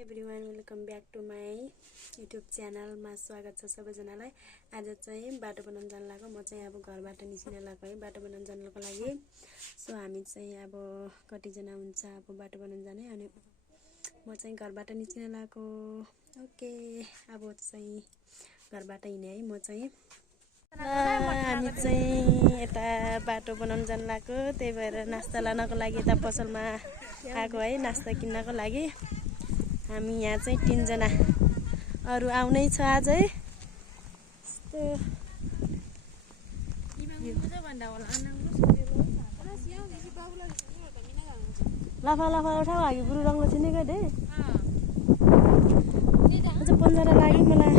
Everyone welcome back to my YouTube च्यानलमा स्वागत छ सबैजनालाई। आज चाहिँ बाटो बनाउन जान लाग्यो। म चाहिँ अब घरबाट निस्किन लाग्यो है बाटो बनाउन जानको लागि। सो हामी चाहिँ अब कतिजना हुन्छ अब बाटो बनाउन जाने, अनि म चाहिँ घरबाट निस्किन लाग्यो। ओके, अब चाहिँ घरबाट हिँडेँ है म चाहिँ। हामी चाहिँ यता बाटो बनाउन जान लाग्यो, त्यही भएर नास्ता लानको लागि यता पसलमा आएको है, नास्ता किन्नको लागि। हामी यहाँ चाहिँ 3 जना, अरू आउनै छ आज है। लाफा लाफा उठाऊ हागी बुरु रङ्ग छिने गए दे। अझ 15 लाग्यो मलाई।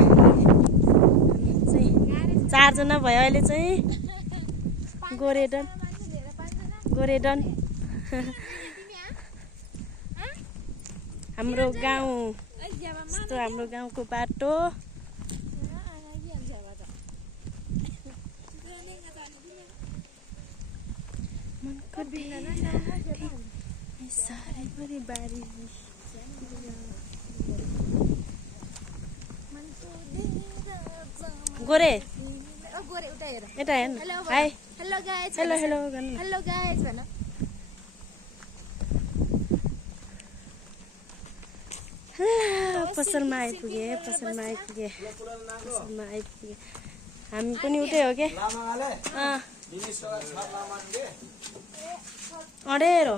चाहिँ 4 जना भयो अहिले चाहिँ। गोरेडन हाम्रो गाउँ यस्तो, हाम्रो गाउँको बाटो। गोरे यता हेर्न। High, hello guys, hello hello गर्नु। हेलो गाइज भन। पसलमा आइपुगे। हामी पनि उठे हो के अडेरो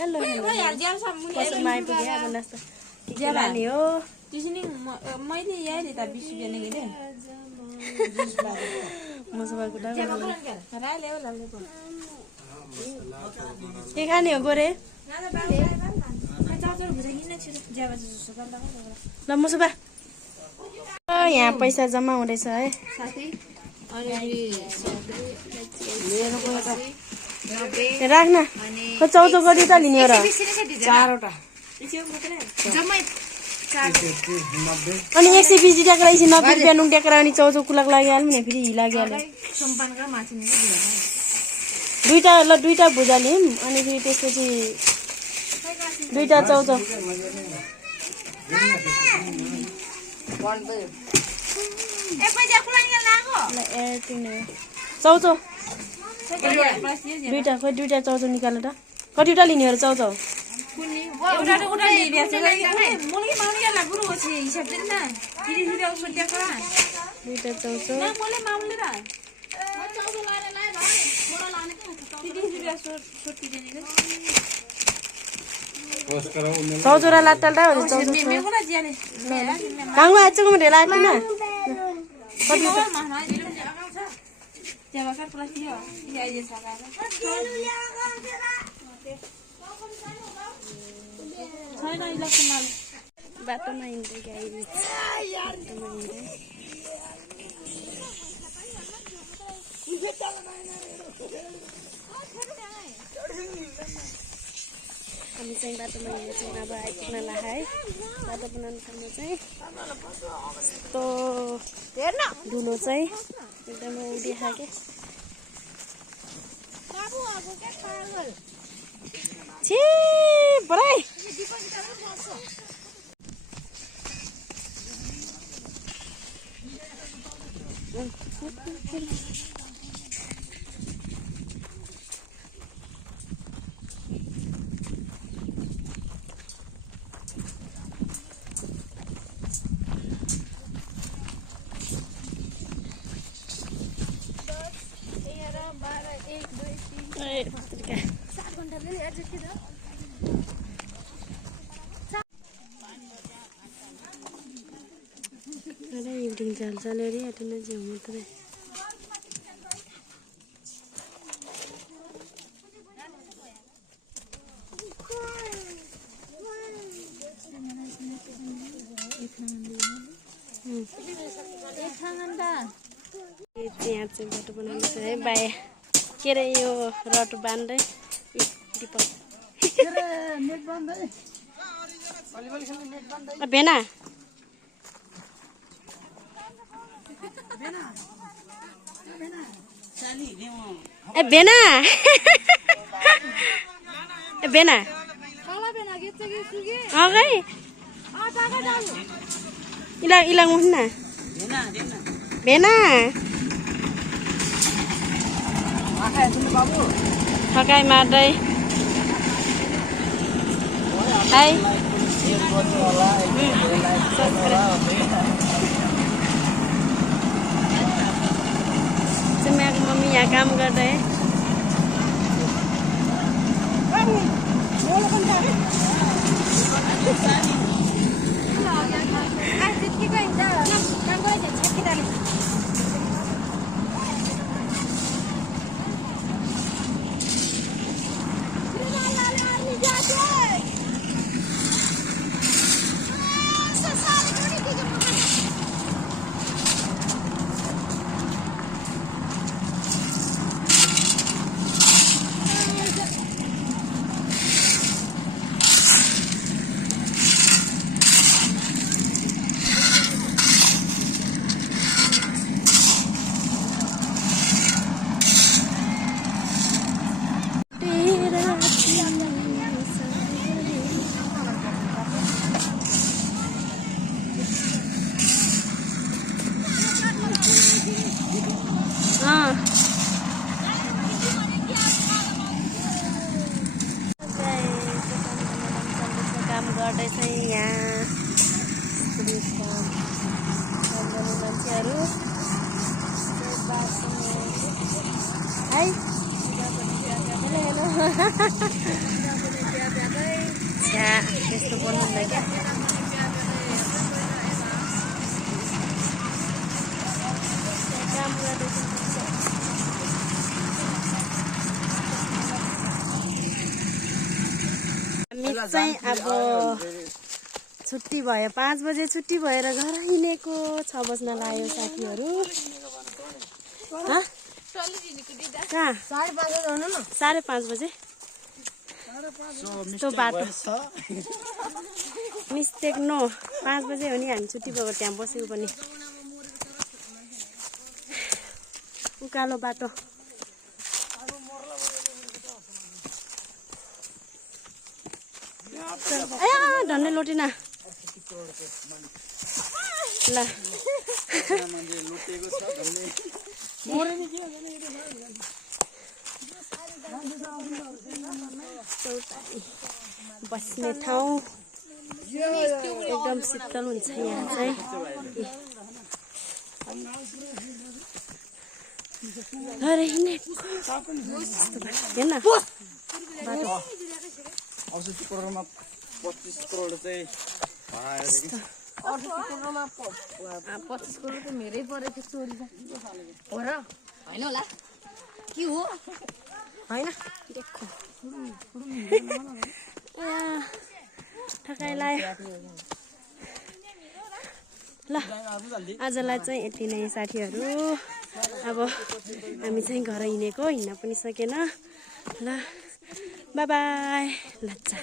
हेलो पसलमा आइपुगे। अब नास्ता के लाने हो? मैले यही त 20 रुपैयाँ नै के मसुबाको के खाने हो गोरे? ल मसुबा, यहाँ पैसा जम्मा हुँदैछ है। राख्न चौचो कति त लिने हो र? 4वटा। अनि 120 ट्याक्रा 90 रुपियाँ नुन ट्याक्रा, अनि चौचो कुलाक लागिहाल्नु नि, फेरि लागिहाल्यो। दुईटा भुजा लियौँ, अनि फेरि त्यसपछि 2टा चौचो। चौचो 2टा, खोइ 2टा चौचो निकाल त। कतिवटा लिने हो र चौचो? 2टा चौचो। चौचोरा लाट्टाल्टा हो चौचो। काङ्गो आचको मैले लाट्टिन। बाटोमा हिँड्दै गाइस, हामी चाहिँ बाटोमा हिँड्दैछौँ। अब आइपुग्न लाग्यो है बाटो बनाउने ठाउँमा चाहिँ। यस्तो धुलो चाहिँ एकदमै उडिखा के छि बराई। इभिनिङ चल्छ रे अटेन चाहिँ मात्रै। यहाँ चाहिँ बाटो बनाउनु छ है बाया, के अरे यो रट बान्दै भेना ए भेना बेना अगै इलाङ उठ्न बेना थकाइ मार्दै हाई मेरी मम्मी यहाँ काम गर्दै काम गर्दैछ यहाँ मान्छेहरू है हेलो त्यस्तो बोल्नुहुँदैन क्या काम गर्दैछ चाहिँ अब छुट्टी भयो 5 बजे छुट्टी भएर घर हिँडेको 6 बज्न लाग्यो साथीहरू 5:30 बजे यस्तो बाटो मिस्टेक नो 5 बजे हो नि हामी छुट्टी भएको त्यहाँ बसेको पनि उकालो बाटो धन्ने लोटिना ल बस्ने ठाउँ एकदम शीतल हुन्छ यहाँ चाहिँ अरे हिँड्ने हेर्न बाटो 25 करोड चाहिँ करोडमा 25 करोड त मेरै परेको चोरी हो र हैन होला के हो हैन देखो ठकाइ लाग्यो ल आजलाई चाहिँ यति नै साथीहरू अब हामी चाहिँ घर हिँडेको हिँड्न पनि सकेन ल बाई बाई लच्चा